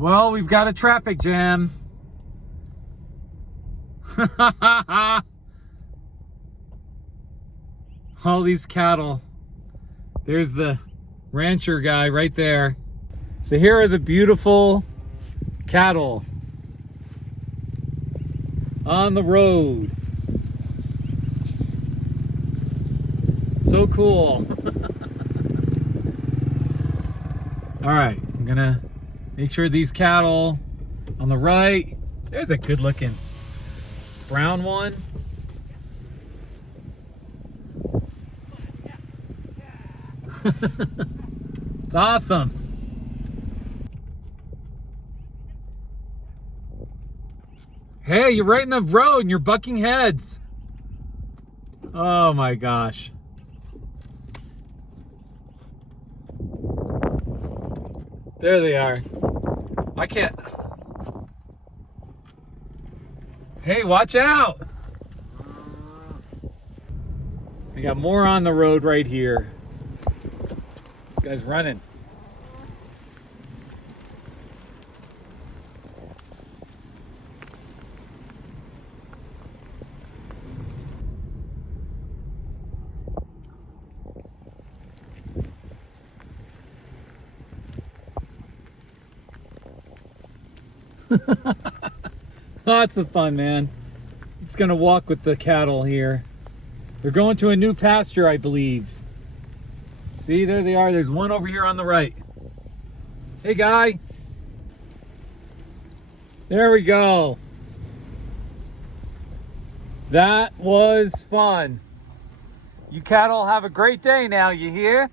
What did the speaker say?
Well, we've got a traffic jam. All these cattle. There's the rancher guy right there. So here are the beautiful cattle on the road. So cool. All right, I'm gonna make sure these cattle on the right, there's a good looking brown one. It's awesome. Hey, you're right in the road and you're bucking heads. Oh my gosh. There they are. I can't. Hey, watch out. We got more on the road right here. This guy's running. Lots of fun, man. It's gonna walk with the cattle here. They're going to a new pasture, I believe. See, there they are. There's one over here on the right. Hey, guy. There we go. That was fun. You cattle have a great day now, you hear?